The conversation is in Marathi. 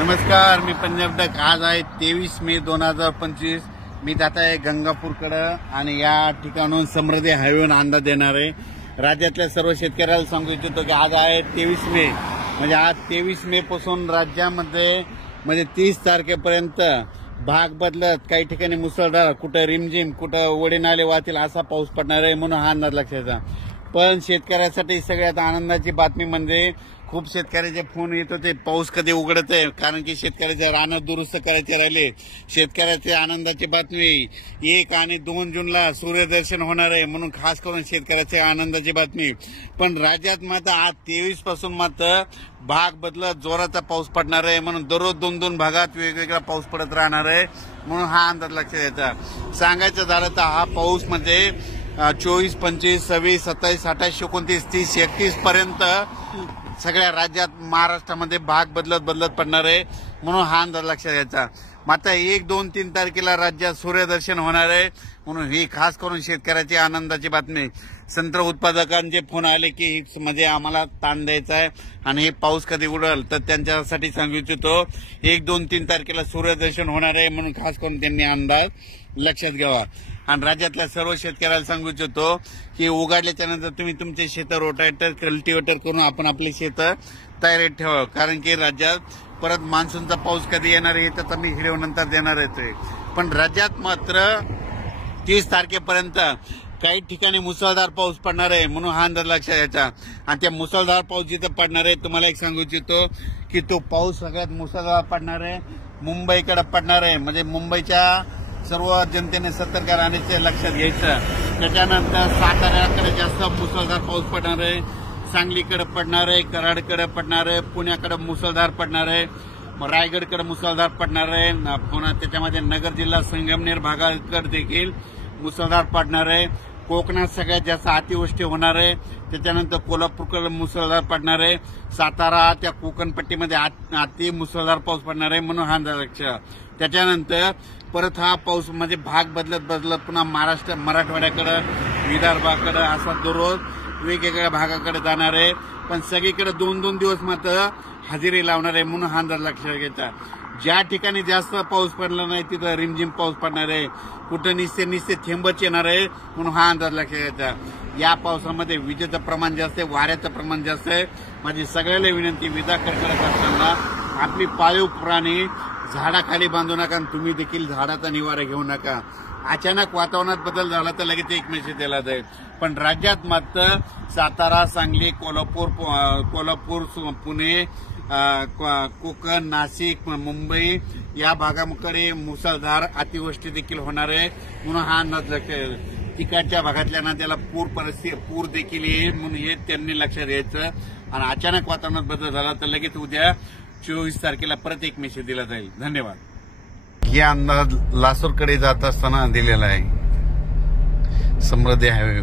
नमस्कार, मी पंजाब डक। आज आहे 23 मे 2025। मी जात आहे गंगापूरकडे आणि या ठिकाणून समृद्धी हायवेवरून अंदाज देणार आहे। राज्यातल्या सर्व शेतकऱ्याला सांगू इच्छितो की आज आहे 23 मे, म्हणजे आज 23 मे पासून राज्यामध्ये म्हणजे 30 तारखेपर्यंत भाग बदलत, काही ठिकाणी मुसळधार, कुठं रिमझिम, कुठं वडी नाले वाहतील असा पाऊस पडणार आहे, म्हणून हा अंदाज लक्षात. पण शेतकऱ्यासाठी सगळ्यात आनंदाची बातमी म्हणजे खूप शेतकऱ्याचे फोन येत होते पाऊस कधी उघडत आहे, कारण की शेतकऱ्याचे रानं दुरुस्त करायचे राहिले. शेतकऱ्याची आनंदाची बातमी 1 आणि 2 जूनला सूर्यदर्शन होणार आहे, म्हणून खास करून शेतकऱ्याची आनंदाची बातमी. पण राज्यात मात्र आज 23 पासून मात्र भाग बदलत जोराचा पाऊस पडणार आहे, म्हणून दररोज 2-2 भागात वेगवेगळा पाऊस पडत राहणार आहे, म्हणून हा अंदाज लक्षात घ्यायचा. सांगायचं झालं तर हा पाऊस म्हणजे 24, 25, 26, 27, 28, 29, 30, 31 पर्यंत सगळ्या राज्यात महाराष्ट्रामध्ये भाग बदलत पडणार आहे, म्हणून हा अंदाज लक्षात घ्यायचा. मात्र 1, 2, 3 तारखेला राज्यात सूर्यदर्शन होणार आहे, म्हणून ही खास करून शेतकऱ्याची आनंदाची बातमी. संत्र उत्पादकांचे फोन आले की म्हणजे आम्हाला ताण द्यायचा आहे आणि हे पाऊस कधी उडेल, तर त्यांच्यासाठी सांगू इच्छितो 1, 2, 3 तारखेला सूर्यदर्शन होणार आहे, म्हणून खास करून त्यांनी अंदाज लक्षात घ्यावा. आणि राज्यातल्या सर्व शेतकऱ्याला सांगू इच्छितो की उघडल्याच्या नंतर तुम्ही तुमचे शेतं रोटावेटर, कल्टिवेटर करून आपण आपली शेतं तयारीत ठेवा, कारण की राज्यात परत मान्सूनचा पाऊस कधी येणार आहे त्याचा मी व्हिडिओ नंतर देणार आहे. पण राज्यात मात्र 30 तारखेपर्यंत काही ठिकाणी मुसळधार पाऊस पडणार आहे, म्हणून हा अंदाज लक्षात घ्यायचा. आणि त्या मुसळधार पाऊस जिथं पडणार आहे, तुम्हाला एक सांगू इच्छितो की तो पाऊस सगळ्यात मुसळधार पडणार आहे मुंबईकडे पडणार आहे, म्हणजे मुंबईच्या सर्व जनतेने सतर्क राहण्याचे लक्षात घ्यायचं. त्याच्यानंतर साताऱ्याकडे जास्त मुसळधार पाऊस पडणार आहे, सांगलीकडे पडणार आहे, कराडकडे पडणार आहे, पुण्याकडे मुसळधार पडणार आहे, रायगडकडे मुसळधार पडणार आहे, पुन्हा त्याच्यामध्ये नगर जिल्हा संगमनेर भागाकडे देखील मुसळधार पडणार आहे. कोकणात सगळ्यात जास्त अतिवृष्टी होणार आहे. त्याच्यानंतर कोल्हापूरकडे मुसळधार पडणार आहे. सातारा त्या कोकणपट्टीमध्ये अति मुसळधार पाऊस पडणार आहे, म्हणून हा अंदाज लक्षात. त्याच्यानंतर परत हा पाऊस म्हणजे भाग बदलत पुन्हा मराठवाड्याकडे, विदर्भाकडे असा दररोज वेगवेगळ्या भागाकडे जाणार आहे. पण सगळीकडे 2-2 दिवस मात्र हजेरी लावणार आहे, म्हणून हा अंदाज लक्षात घ्यायचा. ज्या ठिकाणी जास्त पाऊस पडला नाही तिथं रिमझिम पाऊस पडणार आहे, कुठं निस्ते थेंबच येणार आहे, म्हणून हा अंदाज लक्षात घ्यायचा. या पावसामध्ये विजेचं प्रमाण जास्त आहे, वाऱ्याचं प्रमाण जास्त आहे. माझी सगळ्याला विनंती, विजा करत असताना आपली पाळीव प्राणी झाडाखाली बांधू नका, तुम्ही देखील झाडाचा निवारा घेऊ नका. अचानक वातावरणात बदल झाला तर लगेच एक मेसेज दिला जाईल. पण राज्यात मात्र सातारा, सांगली, कोल्हापूर, पुणे, कोकण, नाशिक, मुंबई या भागाकडे मुसळधार अतिवृष्टी देखील होणार आहे, म्हणून हा अंदाज लक्षात. तिकडच्या भागातल्या नद्याला पूर देखील येईल, म्हणून हे त्यांनी लक्षात घ्यायचं. आणि अचानक वातावरणात बदल झाला तर लगेच उद्या 24 तारखेला परत एक मेसेज दिला जाईल. धन्यवाद. हे अंदाज लासूरकडे जात असताना दिलेला आहे समृद्धी हायवे.